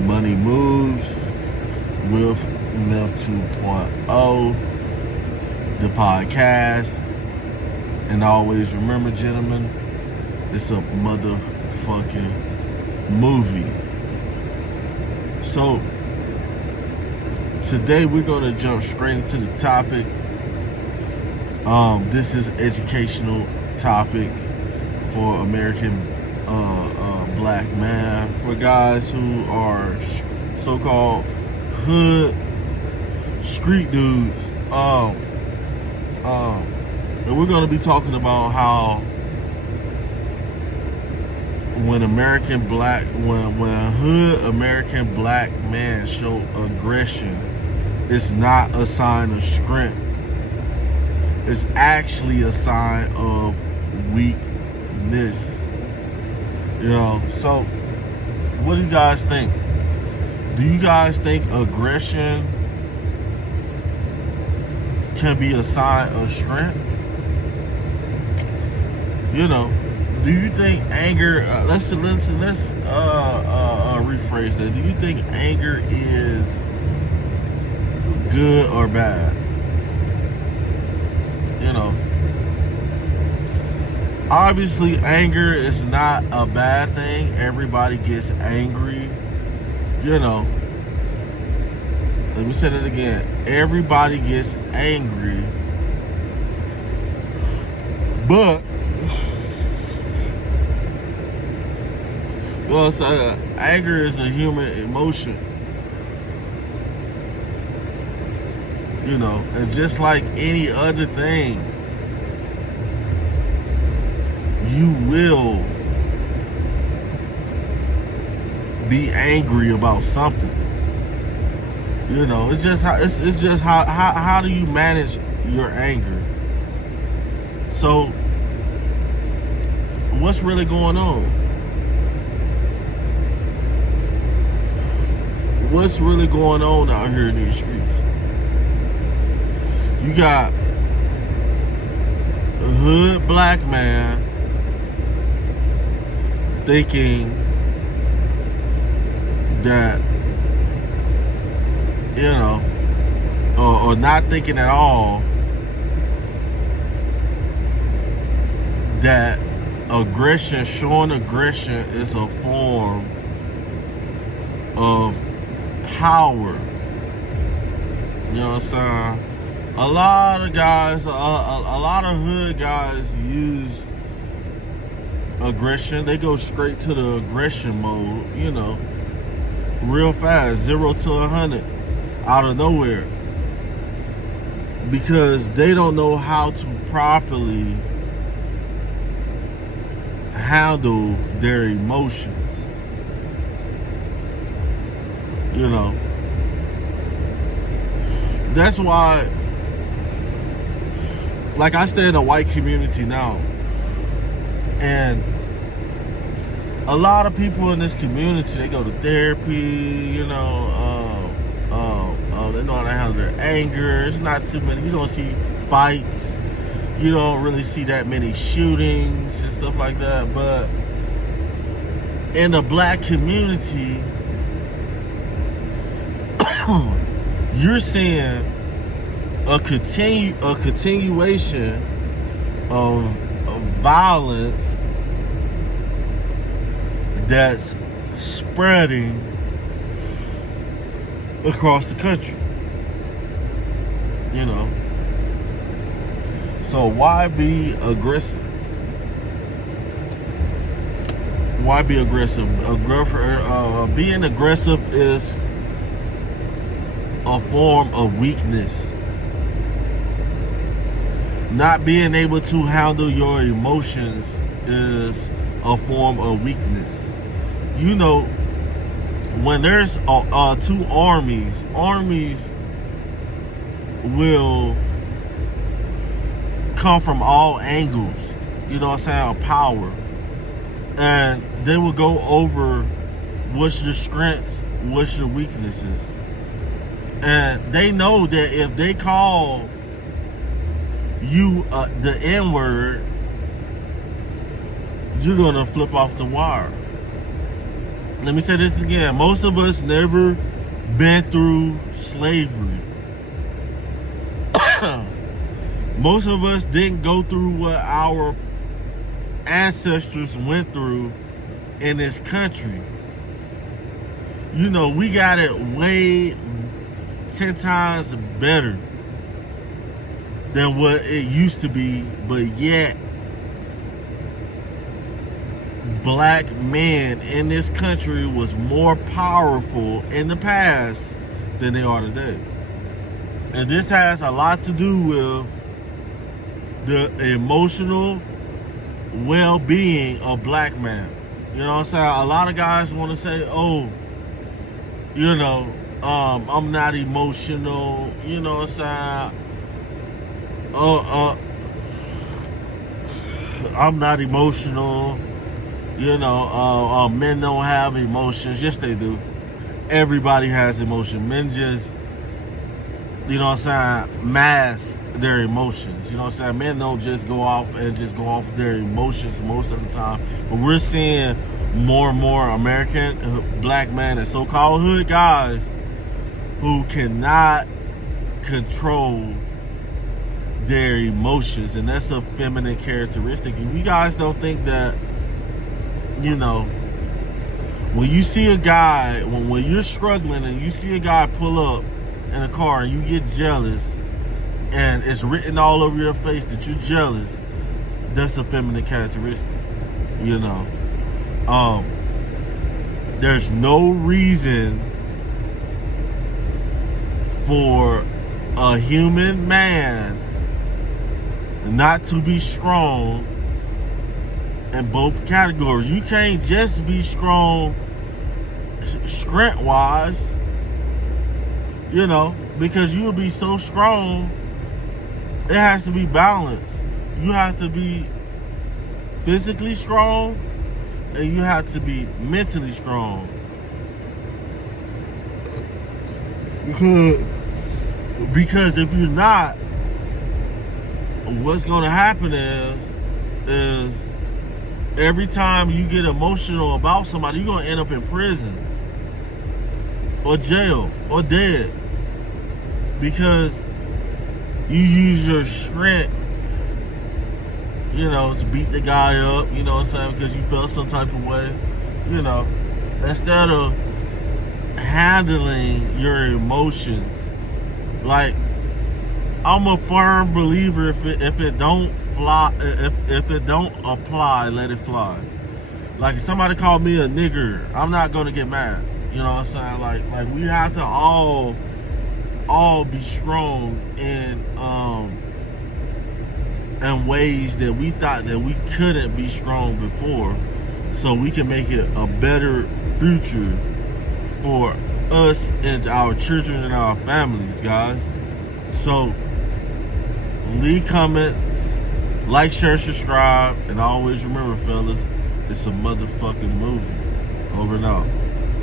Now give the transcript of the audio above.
Money Moves with Myth 2.0, the podcast. And always remember, gentlemen, it's a motherfucking movie. So, today we're going to jump straight into the topic. This is educational topic for American black man, for guys who are so-called hood street dudes. And we're going to be talking about how when a hood American black man show aggression, it's not a sign of strength. It's actually a sign of weakness. You know, so what do you guys think? Do you guys think aggression can be a sign of strength? You know, do you think anger? Let's rephrase that. Do you think anger is good or bad? You know, obviously anger is not a bad thing. Everybody gets angry. You know, let me say that again. Everybody gets angry, but anger is a human emotion. You know, and just like any other thing, you will be angry about something. You know, it's just how do you manage your anger? So, what's really going on? What's really going on out here in these streets? You got a hood black man thinking that, you know, or not thinking at all that showing aggression is a form of power. You know what I'm saying? A lot of guys, a lot of hood guys use aggression. They go straight to the aggression mode, you know, real fast, 0 to 100, out of nowhere, because they don't know how to properly handle their emotions. You know, that's why, like, I stay in a white community now, and a lot of people in this community, they go to therapy, you know, they know how to handle their anger. It's not too many, you don't see fights, you don't really see that many shootings and stuff like that. But in the black community, you're seeing a continuation of violence that's spreading across the country. You know, so why be aggressive? Why be aggressive? Being aggressive is a form of weakness. Not being able to handle your emotions is a form of weakness. You know, when there's two armies will come from all angles, you know what I'm saying, of power. And they will go over what's your strengths, what's your weaknesses. And they know that if they call you the N-word, you're gonna flip off the wire. let me say this again. Most of us never been through slavery. Most of us didn't go through what our ancestors went through in this country. You know, we got it way 10 times better than what it used to be, but yet black men in this country was more powerful in the past than they are today. And this has a lot to do with the emotional well-being of black men. You know what I'm saying? A lot of guys want to say, oh, you know, I'm not emotional, you know what I'm saying? I'm not emotional, you know, men don't have emotions. Yes, they do. Everybody has emotion. Men just, you know what I'm saying, mask their emotions. You know what I'm saying? Men don't just go off their emotions most of the time. But we're seeing more and more American black men and so-called hood guys who cannot control their emotions, and that's a feminine characteristic. If you guys don't think that, you know, when you see a guy, when you're struggling and you see a guy pull up in a car and you get jealous and it's written all over your face that you're jealous, that's a feminine characteristic, you know. There's no reason for a human man not to be strong in both categories. You can't just be strong strength-wise, you know, because you'll be so strong. It has to be balanced. You have to be physically strong and you have to be mentally strong. Because if you're not, what's going to happen is every time you get emotional about somebody, you're going to end up in prison or jail or dead, because you use your strength, you know, to beat the guy up, you know what I'm saying, because you felt some type of way, you know, instead of handling your emotions. Like, I'm a firm believer, if it don't fly, if it don't apply, let it fly. Like, if somebody called me a nigger, I'm not gonna get mad. You know what I'm saying? Like we have to all be strong in ways that we thought that we couldn't be strong before, so we can make it a better future for us and our children and our families, guys. So leave comments, like, share, subscribe, and always remember, fellas, it's a motherfucking movie. Over and out.